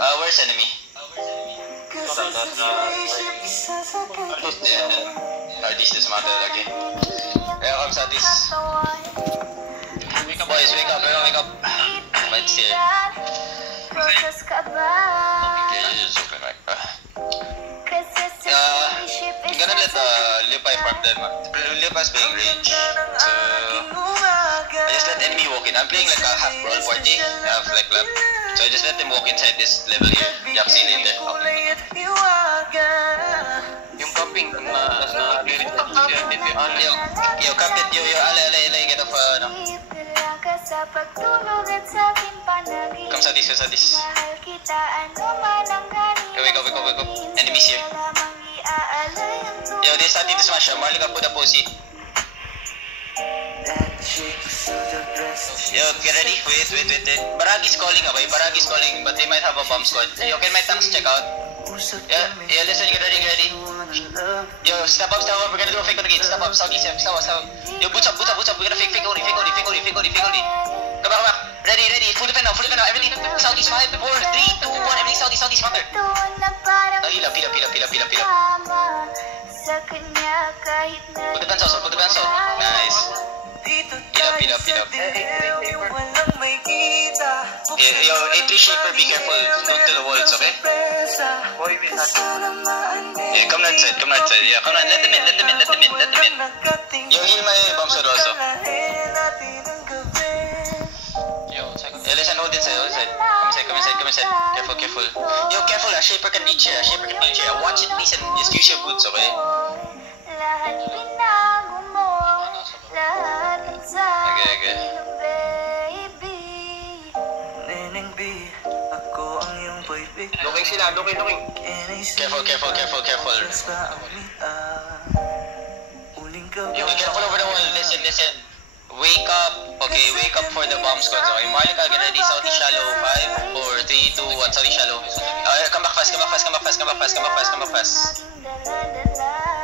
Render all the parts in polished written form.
Where's enemy? Artist is matter, okay. Here comes artist. Boys, wake up, wake up. Let's see. I'm gonna let Lipai farm them. Lipai's playing range. So I just let enemy walk in. I'm playing like a half brawl party. I have like lap. So I just let them walk inside this level here. Yaxi later. Yung camping na clear it up siya. Yo, camp it. Yo, alay, get off, no. Come sa this. Wake up. Enemies here. Yo, they starting to smash. Marley ka put a posy. Yo, get ready. Wait. Baragi's calling, okay? Baragi's calling, but they might have a bomb squad. Yo, can my tanks check out? Yeah, listen, get ready. Yo, step up. We're gonna do a fake on the gate. Step up, southeast. Step up. Yo, boots up. We're gonna fake only. Come back. Ready. Full defend now. Everything southeast. 5, 4, 3, 2, 1. Everything southeast. Hunter. Pila. Put the fence out. Nice. Pila. Yo, A3 shaper, be careful. Don't to the walls, okay? Yeah, come right side. Yeah, come on. Let them in. Yo, heal my bomb squad also. Yeah, listen, hold inside. Come inside. Careful. Yo, careful, a shaper can reach here. Watch it, please, and just use your boots, okay? Okay. Looking sila. Careful. Yo, careful over the wall. Listen. Wake up. Okay, wake up for the bomb squads. Okay, Marlika, get ready. Southeast shallow. 5, 4, 3, 2, 1. Southeast shallow. Come back fast.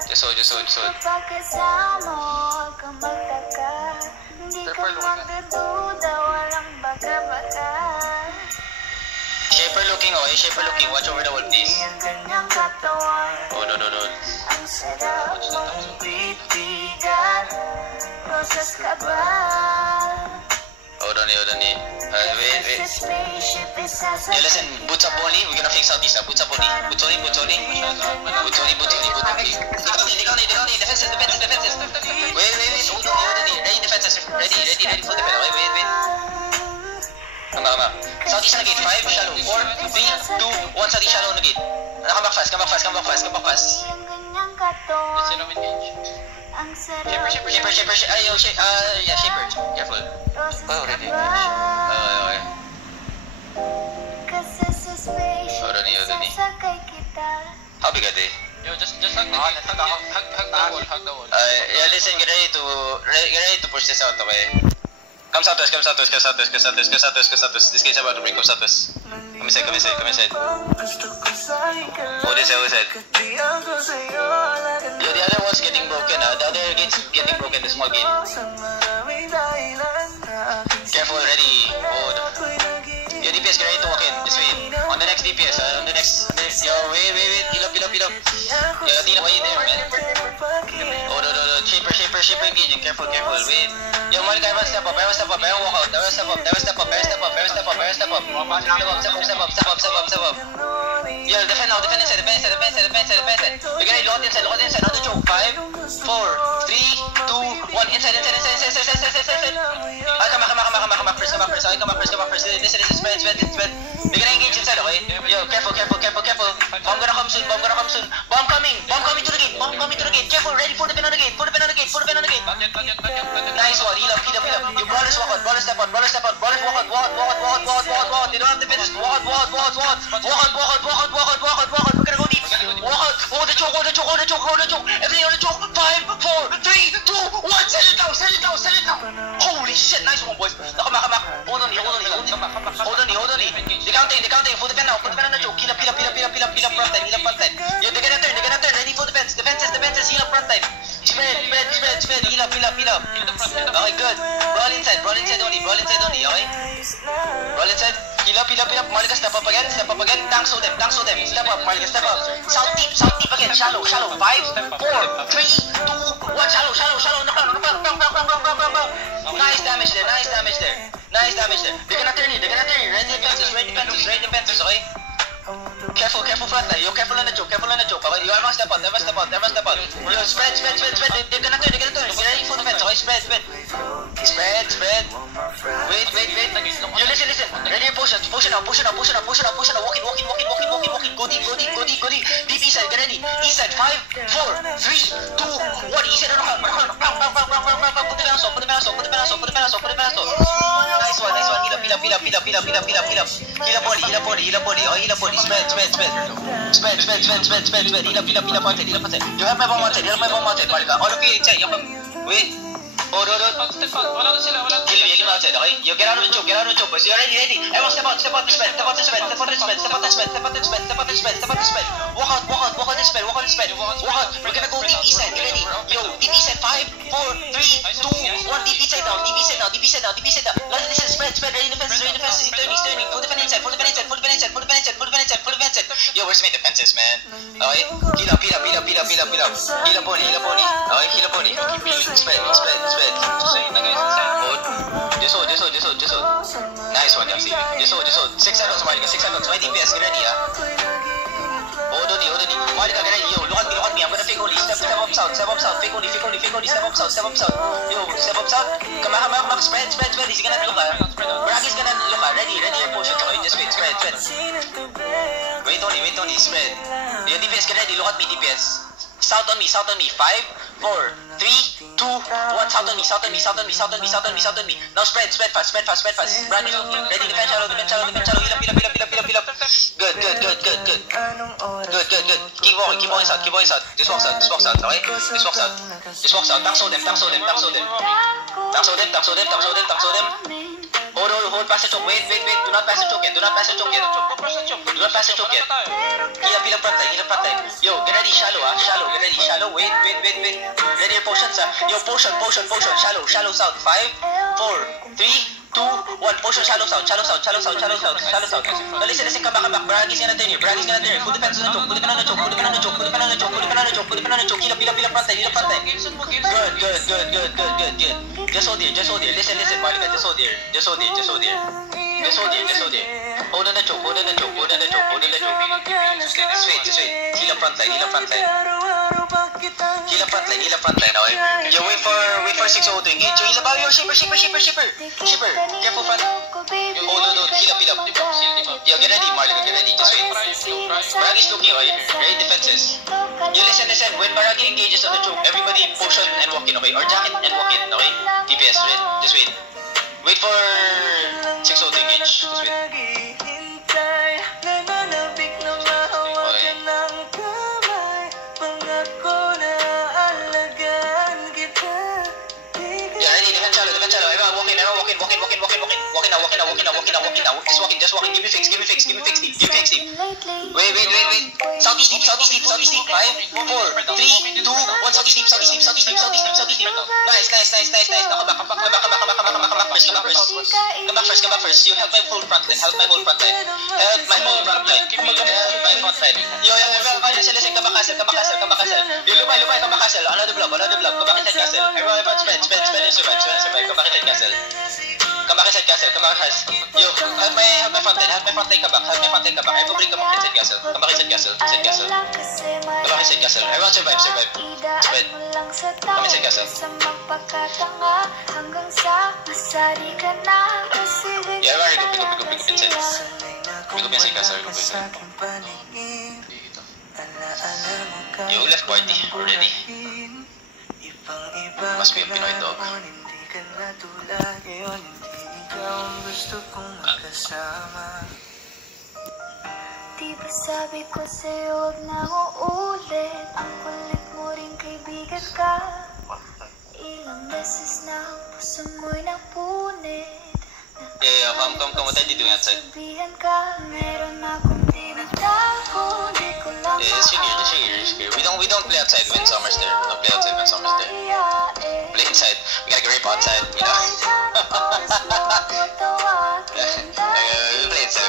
Just hold. Shaper looking. Watch over the wall, please. Oh, no. Hold on. Wait. Yeah, listen, boots up only. We're gonna fix southeast. Boots only. Boots only. Defenses. Wait. Hold on. Ready, defenses. Ready for the battle. Wait. Come back. Southeast na gate. 5, shallow. 4, 3, 2, 1. Southeast shallow na gate. Come back fast. Let's engage. Shaper. Yeah, shaper. Careful. Already engaged. Okay. Hold on. How big are they? Yo, just hug the wall. Yeah, listen, get ready to push this out, okay? Come southwest. This guy's about to break. Come southwest. Come inside. Hold this side. Yo, the other one's getting broken. The other gate's getting broken. The small gate. Careful, ready. Hold. Yo, DPS, get ready to walk in. Just wait. On the next DPS. Yo, wait. Heal up. Yo, Latina, why you there, man? Oh, no. Shaper engaging. Careful. Wait. Yo, Malika, everyone step up. Everyone walk out. Everyone step up. Step up. Yo, defend now. Defend inside. We're gonna load inside. On the choke. 5, 4, 3, 2, 1. Inside. Come back first. Listen. Spread. We're gonna engage inside, okay? Yo, careful. Bomb gonna come soon. Bomb coming to the gate. Careful. Ready for the pin on the gate. Nice one. Heal up. You brawlers walk out. Step out. Brawlers walk out. They don't have defenses. Walk out. Walk out. We're gonna go deep. Walk out. Hold the choke. Everything on the choke. 5, 4, 3, 2, 1. Sell it down. Holy shit. Nice one, boys. Come back. Hold on. They counting. Full defend now. Full defend on the choke. Heal up front time. Yo, they're gonna turn. Ready for defense. Defenses. Heal up front time. Spread. Heal up. Okay, good. Brawl inside only, okay? Brawl inside. Heal up. Marlika, step up again. Tank so them. Step up, Marlika, step up. South deep again. Shallow. 5, 4, 3, 2, 1. Shallow. Nice damage there. They're gonna turn you. Ready defenses, okay? Careful front line. Yo, careful on the choke. Okay? You everyone step out. Yo, spread. They're gonna turn. Get ready for defense, okay? Spread. Wait. You listen. Ready your potion now. Walk in. Go deep. Deep east side, get ready. East side, 5, 4, 3, 2, 1. East side, put the balance off. Nice one. Heal up body. Oh, heal up body. Spread. Heal up mountain. You have my bomb mountain. Marika. All of you inside. Wait. Oh, no. Step out. Wala na sila. Heal him outside, okay? You get out of the choke, boys. You're ready. Everyone step out, spread. Step out and spread. Walk out and spread. Walk out. We're gonna go deep east side. Get ready. Yo, deep east side. 5, 4, 3, 2, 1. Deep east side now. Let's listen. Spread. Ready defenses. Turning. Full defense inside. Yo, where's my defenses, man? Okay? Heal up. Heal up body. Okay, heal up body. Keep healing. Spread. Just hold. Nice one, Yaxi. Just hold. 6 seconds, Marika. 20 DPS. Get ready, Hold on. Marika, get ready. Yo, look at me. I'm gonna fake only. Step up south. Fake only. Step up south. Yo, step up south. Come on. Spread. He's gonna look, Bragi's gonna look, Ready your potions. Okay, just wait. Spread. Wait only. Spread. Yo, DPS, get ready. Look at me, DPS. South on me. 5, 4, 3, 2, 1. South on me. Now spread fast. Brand new. Ready, defense shallow. Heal up. Good. Keep walking south. Just walk south, okay? Just walk south. Tank so them. Hold past the choke. Wait. Do not pass the choke yet. Heal up front line. Yo, get ready, shallow. Get ready, shallow. Wait. Ready your potions, Yo, potion. Shallow south. 5, 4, 3, 2, 1. Potion shallow south. Now listen. Come back. Bragi's gonna turn you. Full defense on the choke. Put it on the choke. Heal up front line. Good. Just hold here. Listen, Marlika. Just hold here. Hold on the choke. Just wait. Heal up front line. Okay? You wait for 6-0 to engage. Heal up. Yo, shipper. Careful front. Oh, no. Heal up. Yo, get ready, Marlika. Just wait. Baragi's looking, okay? Ready defenses. You listen. When Baragi engages on the choke, everybody potion and walk in, okay? Or jacket and walk in, okay? DPS, right? Just wait. Wait for 6-0 to engage. Just wait. Walking now. Just walking. Give me fix. Deep. Wait. Southeast deep. 5, 4, 3, 2, 1. Southeast deep. Nice. Now come back first. You help my whole front line. Help my whole front line. Yo, listen. Come back castle. You lumay. Come back castle. Another block. Come back inside castle. Everyone spread and survive. Come back inside castle. Yo, help my front line. Come back. Everybody come back inside castle. Come back inside castle. Everyone survive. Spread. Come inside castle. Yeah, everyone pick up inside. Pick up inside castle. Yo, left party already. Must be a Pinoy dog. Di ba sabi ko sa'yo wag na uulit? Ang kulit mo rin kaibigan ka. Ilang beses na ang puso mo'y napunit. Yeah, come. What are you doing outside? Sabihan ka, meron akong tinatago. Di ko lang It's here. We don't play outside when summer's there. Play inside. We gotta get rape outside, you know. We play inside.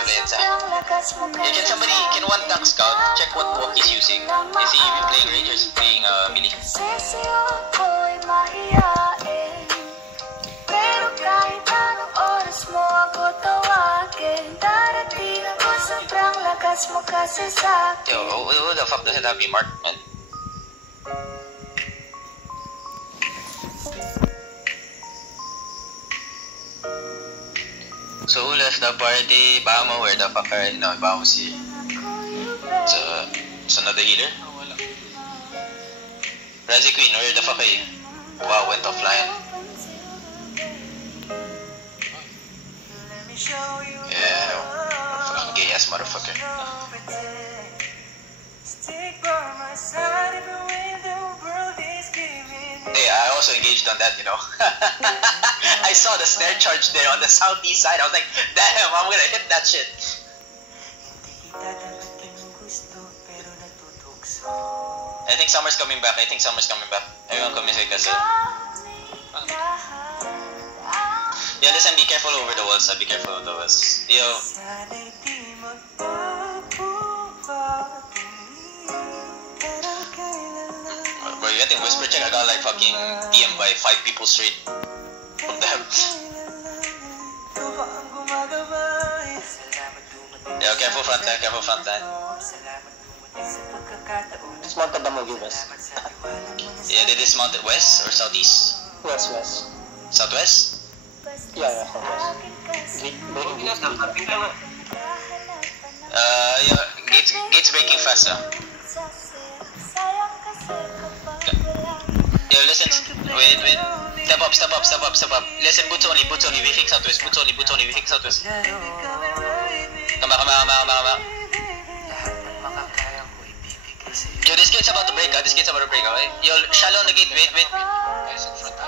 Can one tank scout check what walk he's using? Is he playing range or is he playing melee? Kasi sa'yo ako'y mahiyain. Pero kahit anong oras mo ako tawagin, darating ako sobrang lakas mo kasi sa'kin. Yo, who the fuck doesn't have me marked, man? So who left the party? Bamo, where the fuck are you? No, Bamo's here. So another healer? Wala. Razzie Queen, where the fuck are you? Wow, went offline. Yeah, fucking gay ass motherfucker. Hey, I also engaged on that, you know. I saw the snare charge there on the southeast side. I was like, damn, I'm gonna hit that shit. I think Summer's coming back. Everyone come inside kasi. Yeah, listen, be careful over the walls. Be careful over the walls. Yo. Bro, you getting whisper check? I got like fucking DM by 5 people straight. From them. Yo, careful front line. Dismounted na mag-US. Yeah, they dismounted west or southeast? West. Southwest? Yeah, southwest. Yeah, gates breaking fast, Yo, listen, wait. Step up. Listen, boots only, we fix southwest, we fix southwest. Come back. Yo, this gate's about to break, okay? Yo, shallow on the gate, wait. Guys in front.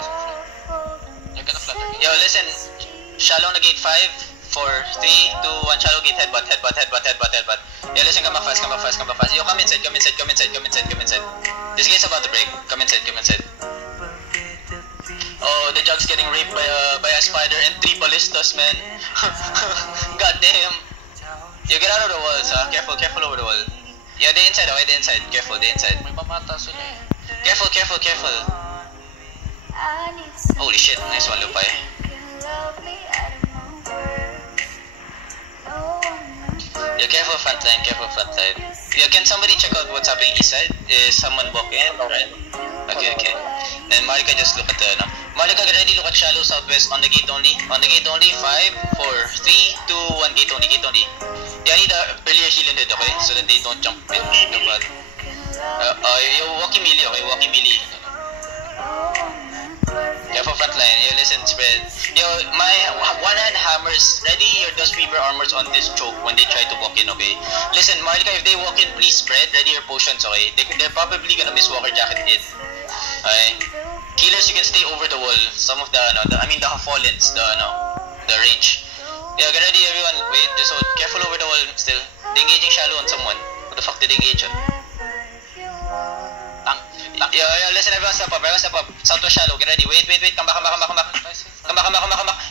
You're gonna flutter. Yo, listen, shallow on the gate, 5, 4, 3, 2, 1, shallow gate, headbutt. Yo, listen, come back fast. Yo, come inside. This gate's about to break, come inside. Oh, the jug's getting raped by a spider and 3 ballistas, man. God damn. Yo, get out of the walls, careful over the wall. Yeah, they inside. Careful, they inside. May mamata sila eh. Careful. Holy shit, nice one, Lupay. Yeah, careful front line. Yeah, can somebody check out what's happening east side? Is someone walking in? Right. Okay. Then Marika just look at the, Marika, get ready, look at shallow southwest on the gate only. 5, 4, 3, 2, 1, gate only. Yeah, I need a earlier shield in okay? So that they don't jump in the blood. You're walking melee, okay? Careful front line. Yo, listen, spread. Yo, my one-hand hammers, ready your Dust Weaver armors on this choke when they try to walk in, okay? Listen, Marika, if they walk in, please spread. Ready your potions, okay? They're probably gonna miss Walker Jacket hit. Okay? Healers, you can stay over the wall. Some of the Fallens, the range. Yeah, get ready, everyone. Wait, just hold. Careful over the wall still. They're engaging shallow on someone. What the fuck did they engage on? Tank. Yeah, listen, everyone step up. Southwest shallow, get ready. Wait. Come back.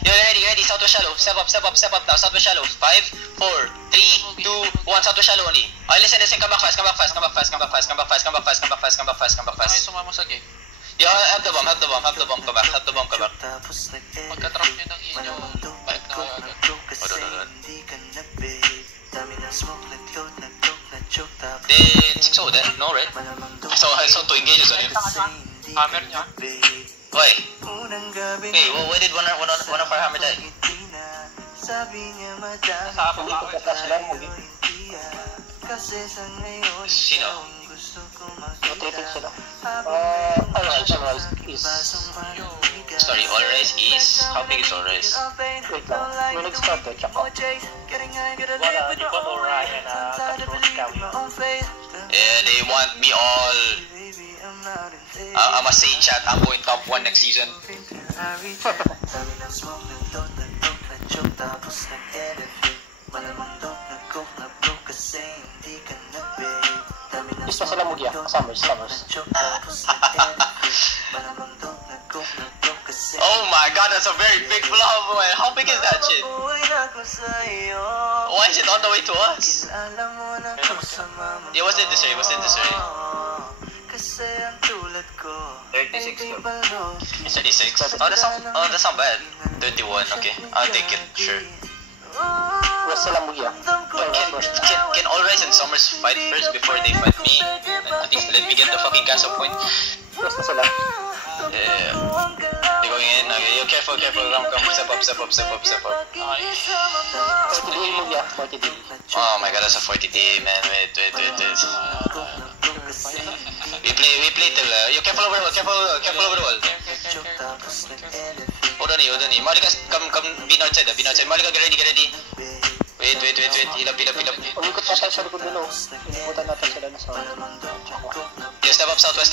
Yo, ready. Southwest shallow. Step up now. Southwest shallow. 5, 4, 3, 2, 1. Southwest shallow only. Okay, listen. Come back fast. Ay, sumama sa gate. Yo, have the bomb. Come back. Pagka-drop nyo ng inyo, balik na kayo agad. They 6-0 then, no, right? I saw 2 engages on him. Hammer niya. Why? Hey, why did one of our hammer die? Nasa ako ako. Sino? Rotating sila. Sunrise is... Sorry, All Rise is... How big is All Rise? Wait lang. May nag-start eh, check out. Wala, di ba Orion na control scouting? Yeah, they want me all. I must say, chat, I'm going top 1 next season. Isa sila mugya, Summers. Oh my god, that's a very big blob, boy. How big is that shit? Why Why is it on the way to us? Yeah, what's it this way? What's it this way? 36 ko. It's 36. Oh, that's not bad. 31. Okay, I'll take it. Sure. West sila mo iya. Can All Rise and Summers fight first before they fight me? At least let me get the fucking castle point. West na sila. Yeah. They're going in. Okay, yo, careful. Come. Step up. 40 din mo iya. 40 din. Oh my god, that's a 40D, man. Wait. We play till. Yo, careful over the wall. Hold on. Malika, come. Be north side. Malika, get ready. Wait. Hilap. Umikot na tayo sa likod nila. Inibutan natin sila na sa... Yeah, step up southwest,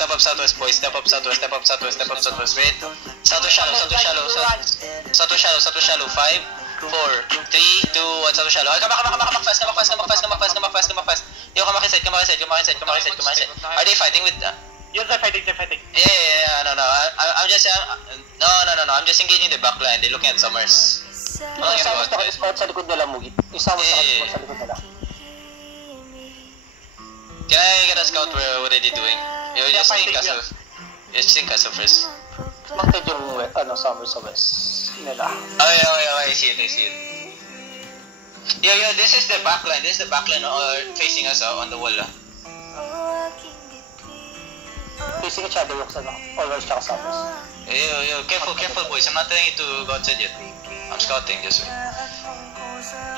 boys. Step up southwest. Wait. Southwest shallow. Southwest shallow. 5, 4, 3, 2, 1. Southwest shallow. Ay, come back. Yo, come back inside. Are they fighting with... Yes, they're fighting. Yeah. No. I'm just... No. I'm just engaging the backline. They're looking at Summers. Yung Summers naka-spot sa likod nila, Mugi. Yung Summers naka-spot sa likod nila. Can I get a scout? What are they doing? Yo, just think castle. Just think castle first. Smakted yung Summers sa west nila. Oh, yeah, I see it. Yo, this is the backline. Facing us on the wall. Facing each other yung All Rise tsaka Summers. Yo, careful boys. I'm not telling you to go outside yet. I'm scouting this way.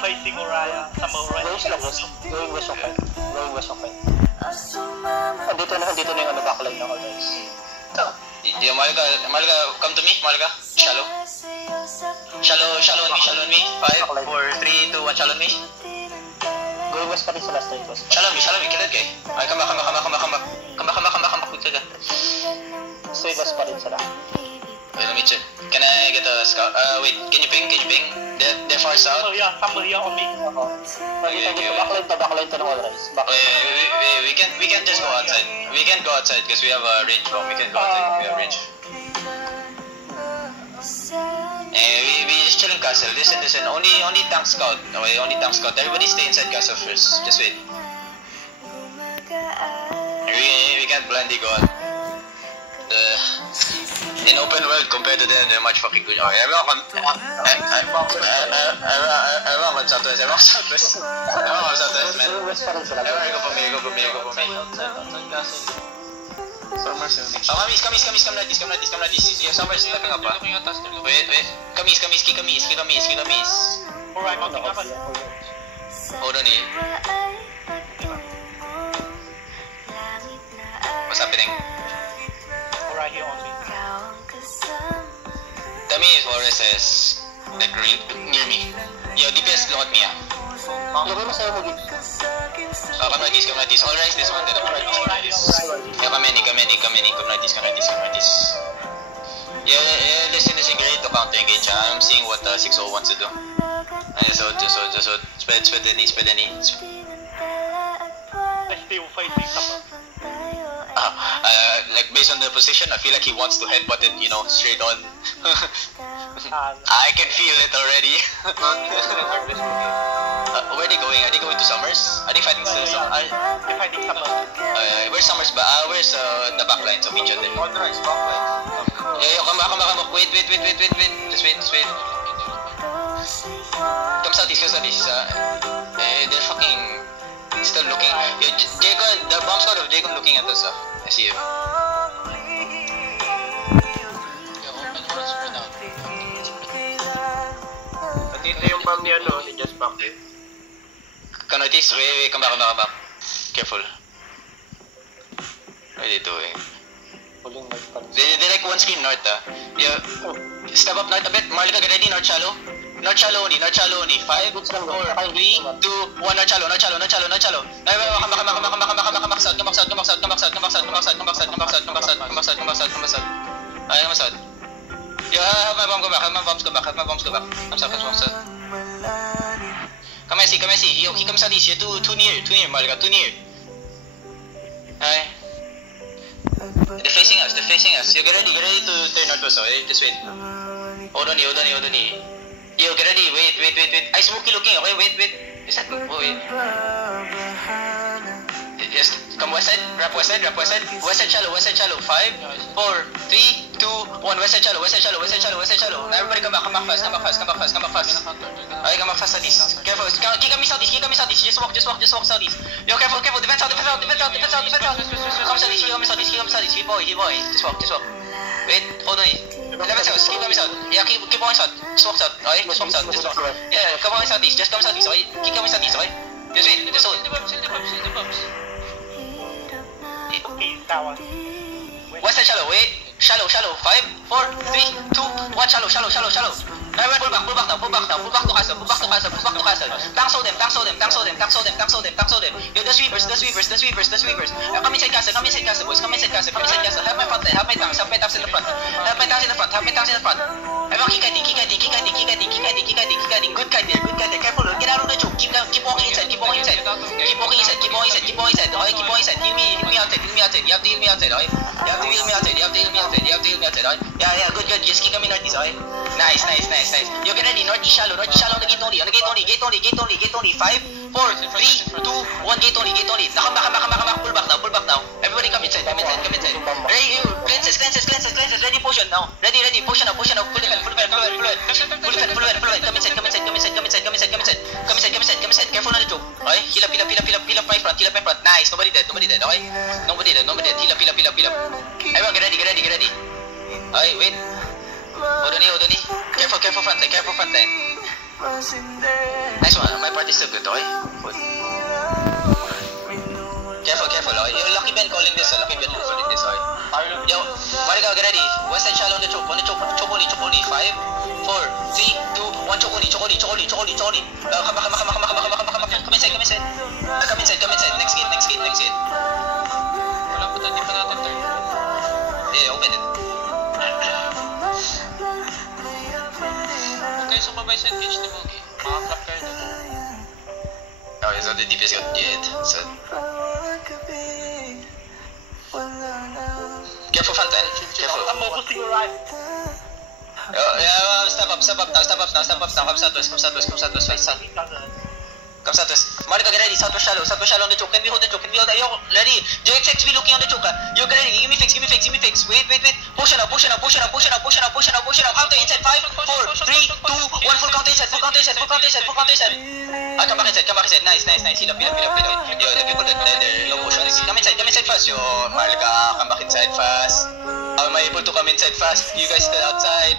Facing Orion, sama Orion. Going sila west. Going west of fight. Andito na yung backline ng All Rise. Yo, Malika, come to me, Malika. Shallow on me. 5, 4, 3, 2, 1, shallow on me. Going west pa rin sila, straight west. Shallow me, kill it, okay? Ay, come back. Quick, Straight west pa rin sila. Wait, let me check. Can I get a scout? Wait, can you ping? They're far south. Somebody on me. Backline to ng All Rise. Wait, we can't just go outside. We can't go outside because we have a range bomb. We can go outside. We have range. We just chill in castle. Listen. Only tank scout. No way, only tank scout. Everybody stay inside castle first. Just wait. We can't blindly go out. In open world compared to them, they're much fucking good. Okay, everyone southwest, man. West pa rin sila. Everyone go for me. Summers. Come east. Yo, Summers looking up. Wait. Come east. Orion, mounting up. Hold on, What's happening? Orion here on me. Tell me if Walrus is like near me. Yo, DPS look at me. Lagay mo sa'yo, Mugi. Come like this. All right, this one. Come like this. Yeah, come like this. Yeah, listen, great to counter engage. I'm seeing what 601 wants to do. So spread any. Let's still facing someone. Like based on the position, I feel like he wants to headbutt it, straight on. I can feel it already. Where are they going? Are they going to Summers? Are they fighting still? They're fighting someone. Where's Summers? Where's the backline? So meet you there. Yeah, come back. Wait. Just wait. Come southeast. They're fucking still looking. Yeah, Jacob, the bomb squad of Jacob looking at us. I see you. Dito yung bomb ni just back there. Come notice. Wait, come back. Careful. What are they doing? They're like one screen north. Yeah. Step up north a bit. Marlika, get ready. North shallow only. 5, 4, 3, 2, 1. North shallow. Come south. Yeah, have my bombs go back. I'm south. Come I see. Yo, he comes southeast. You're too near, Marlika, too near. Alright. They're facing us. You get ready to turn northwest. So just wait. Hold on. Yo, get ready. Wait. I smoky looking. Okay, wait. Is that good? Oh, wait. Yes, come west side. Wrap west side. West side shallow. 5, 4, 3, 2, 1. West side shallow. Now everybody come back fast. Okay, come back fast southeast. Careful. Kick me southeast. Just walk southeast. Yo, careful. Defense out. Come southeast. Hit boy. Just walk. Wait, hold on. 11 seconds. Keep coming south. Yeah, keep going south. Just walk south. Okay, just walk south. Yeah, come on southeast. Just come southeast. Okay, keep coming southeast. Okay. Just wait. Just hold. Seal the bumps. Okay, tawa. West side shallow. Wait. Shallow. 5, 4, 3, 2, 1. Shallow. Now pull back now. Pull back to castle. Tank sold them. Yo, the sweepers. Come inside castle, boys. Come inside castle. Have my front line. Have my tanks in the front. Everyone kick hiding. Good kite there. Careful. Get out of the choke. Keep walking inside. Keep walking inside. Okay, keep walking inside. Heal me outside. You have to heal me outside. Okay? You have to heal me outside. Okay? Yeah. Good. Just keep coming northeast. Okay? Nice. Yo, get ready. Northeast shallow. On the gate only. 5, 4, 3, 2, 1. Gate only. Now come back. Pull back now. Everybody come inside. Ready, you. Cleanses. Ready, potion now. Ready. Potion now. Pull the pen. Come inside. Careful on the choke. Okay? Heal up my front. Nice. Nobody dead. Okay? Heal up. Everyone get ready. Okay, wait. Hold on. Careful front line. Nice one. My part is still good. Okay? Careful. Okay? Yo, Lucky Ben calling this. Okay? Yo, Mariga, get ready. West side shallow on the choke. Choke only. 5, 4, 3, 2, 1. Choke only. Come inside. Next gate. Wala pa tayo, di pa natin turn. Yeah, open it. Huwag kayo sumabay sa engage ni Mogi. Makaklap kayo doon. Oh, so the DPS got dead. So careful front end. Careful. I'm over to your right. Yeah, step up now. Come southwest. Marika, get ready. Southwest shallow on the choke. Can we hold the choke? Yo, ready. JXX be looking on the choke. Yo, get ready. Give me fix. Wait. Push it up. Counter inside. 5, 4, 3, 2, 1. Full counter inside. Come back inside. Nice. Heal up. Yo, the people that they're low motion. Come inside fast. Yo, Marika, come back inside fast. How am I able to come inside fast? You guys still outside.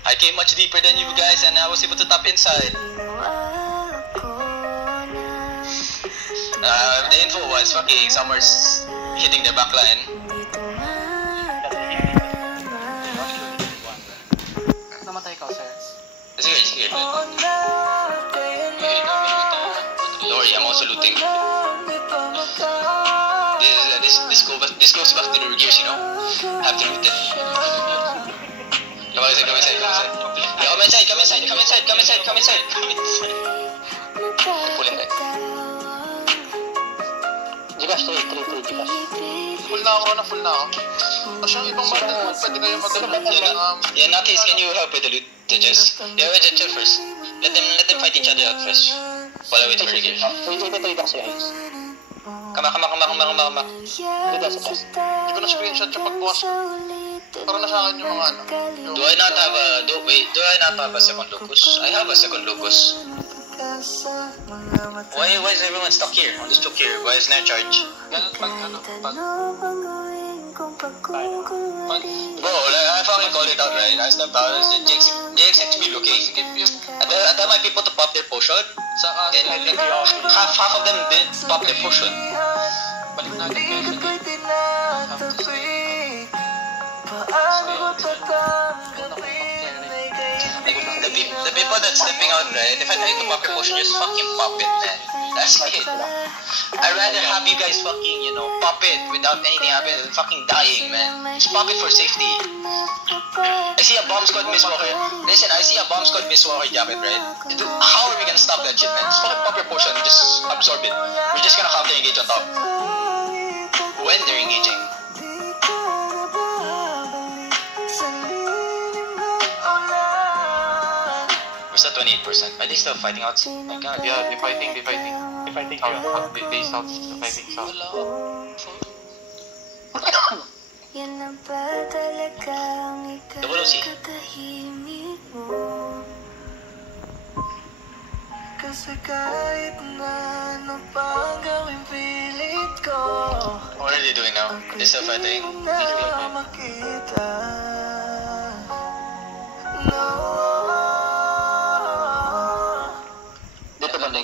I came much deeper than you guys and I was able to tap inside. The info was fucking Summers hitting their backline. Namatay ka, sir. Sige. Don't worry, I'm also looting. This goes back to the gears, you know? Have to loot it. Come inside. Pull him back. Gcash 3, Gcash. Full na ako. Kasi yung ibang button, pwede kayo mag-loot. Yeah, Nakis, can you help with the loot? Yeah, wait, chill first. Let them fight each other out first. While I wait for the gears. Wait lang sa'yo. Come back. Dito sa taas. Hindi ko na-screenshot yung pagbukas ko. Para na sa akin yung mga ano. Do I not have a second locus? I have a second locus. Why is everyone stuck here? On this choke here. Why is there charge? Ganun pag Bro, I fucking called it out, right? I stepped out. JXX be looking. I tell my people to pop their potion. Saka, And half of them did pop their potion. balik natin kayo sa The people that's stepping out, right? If I try to pop your potion, just fucking pop it, man. That's it. I'd rather have you guys fucking, pop it without anything happening than fucking dying, man. Just pop it for safety. I see a bomb squad Mistwalker. Listen, I see a bomb squad Mistwalker jacket, right? How are we gonna stop that shit, man? Just fucking pop your potion and just absorb it. We're just gonna counter engage on top. When they're engaging. We're still 28%. Are they still fighting out? Oh my god. Yeah, they fighting. They fighting South, they south, fighting south. Wala. Yan na ba talaga ang Double OC. ikakatahimik mo? Kasi kahit na ano pa gawin pilit ko, What are they doing now? They're still fighting? na makita. No. Dito ba na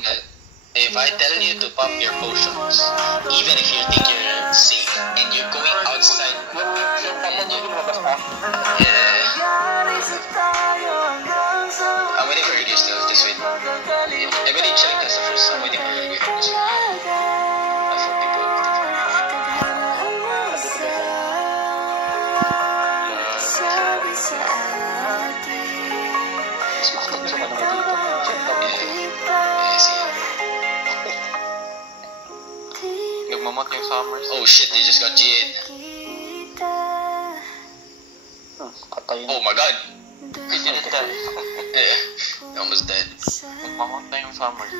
If I tell you to pop your potions, even if you think you're safe and you're going outside, yung kailan yung lumabas pa? yeah. Nangyari sa tayo hanggang sa I'm waiting for Ruger still. Just wait. Everybody check us first. I'm waiting for Ruger. Just wait. I hope people. sabi sa atin, Mas makakita ka naman dito. Check daw. Yeah, see. Nagmamot yung Summers. Oh shit, they just got GA'd. Patay na. Oh my god. He didn't die. Yeah, they almost dead. Nagmamot na yung Summers.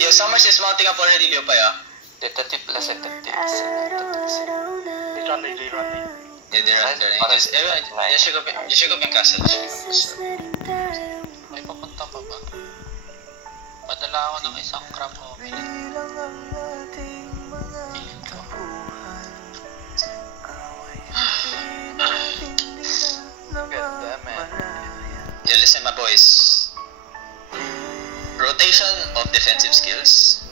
Yo, Summers is mounting up already, Leopay, ah. Tentative plus tentative. They running. Yeah, they're running. Just, everyone, just shake up yung castle. May papunta pa ba? Padala ako ng isang crab o pilit ko. Ganda, man. Yeah, listen, my boys. Rotation of defensive skills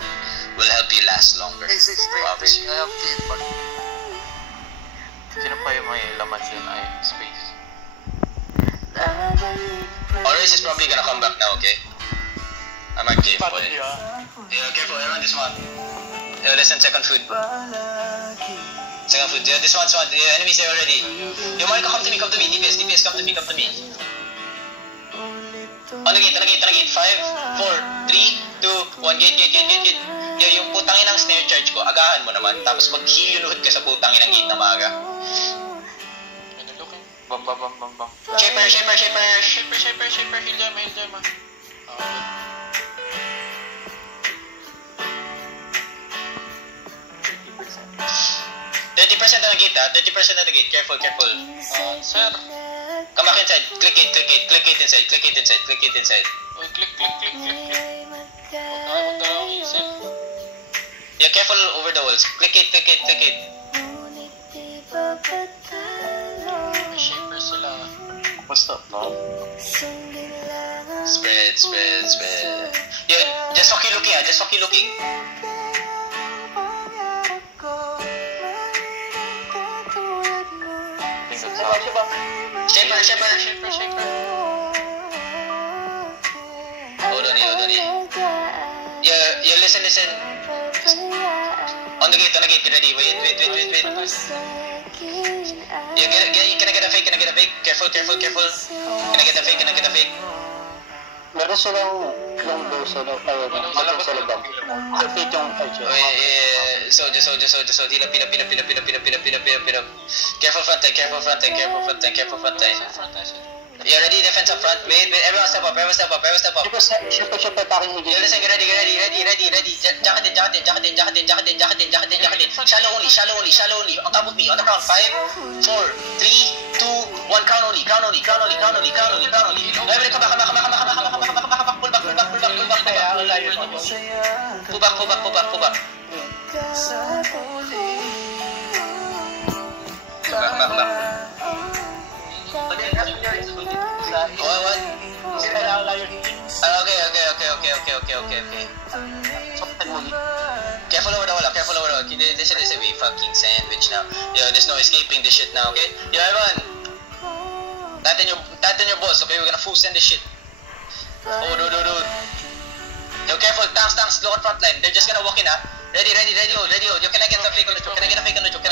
will help you last longer. Promise you. I have feedback. Sino pa yung may laman dyan ay space? Always is probably gonna come back now, okay? I'm not careful. Paano niya? Yeah, careful, everyone, this one. Yo, listen, second food. Second food. Yeah, this one. Yeah, enemies there already. Yo, Marco, come to me. DPS, come to me. On the gate. 5, 4, 3, 2, 1, gate. Yo, yung putangin ng snare charge ko, agahan mo naman. Tapos mag-heal yun ka sa putangin ng gate na maaga. Ano looking? Bam. Shaper. Shaper, heal them ah. Okay. 30% on the gate, 30% on the gate. Careful. Sir. Come back inside. Click it inside. Uy, click. Magdalawang isip. Yeah, careful over the walls. Click it. May shaper sila. What's up, no? Spread. Yeah, just fucking looking. I think that's Shaper. Hold on. Yeah, listen. On the gate, get ready. Wait. Yeah, can I get a fake? Careful. Can I get a fake? Meron silang longbow sa loob. Ayun, sa loob. Hit yung archer. Soldier. Heal up. Careful front line. Yeah, ready, defense up front. Wait. Everyone step up. Super attacking Yeah, listen, get ready. Jacket in. Shallow only. On top of me, on the ground. 5, 4, 3, 2, 1. Crown only. Everybody come back. Pull back. Pull back. Okay. Careful over the wall. This is a fucking sandwich now. Yo, there's no escaping this shit now, okay? Yo, everyone. Tighten your balls, okay? We're gonna full send this shit. Oh, dude. Yo, careful. Tanks, look at front line. They're just gonna walk in, Ready, hold. Yo, can I get a fake on the choke? Can I get a fake on the choke?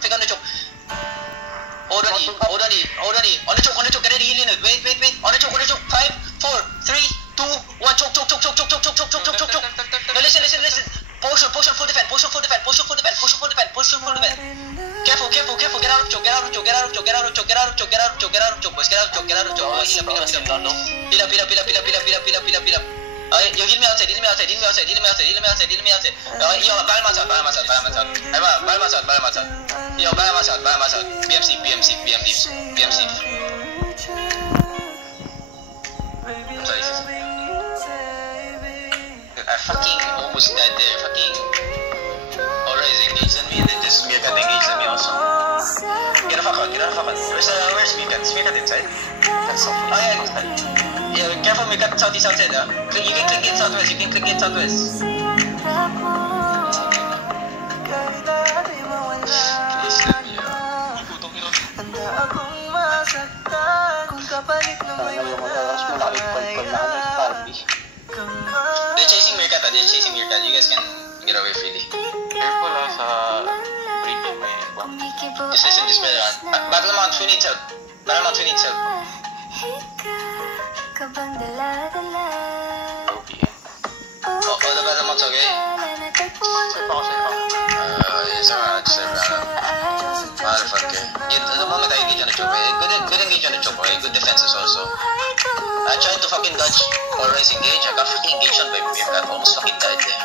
Fake on the choke. Hold on, E. On the choke, get ready, heal in it. Wait. On the choke. 5, 4, 3, 2, 1. Choke. No, listen. Potion full defend. Careful. Get out of choke. out of choke, get out of choke, get out of choke, get out of choke, get out of choke, boys, get out of choke, get out of choke. Oh, heal up. Yo, heal me outside. Okay, yo, back him outside. Yo, back him outside. BMC. I'm sorry, sis. I fucking almost died there. Fucking Aura is engaged on me, and then just Meerkat engaged on me also. Get the fuck out. Where's Meerkat? Is Meerkat inside? That's so funny. Oh yeah, careful Meerkat southeast outside. You can click in southwest. They're chasing Meerkat. You guys can get away freely. Careful sa premium may bomb. Just listen, just better on. Battle Mount, who needs help? OPM. Oh, the Battle Mount's okay? Yes, alright, motherfucker. The moment I engage on the choke, good engage on the choke, good defenses also. I tried to fucking dodge Aura's engage, I got fucking engaged on by Meerkat, almost fucking died there.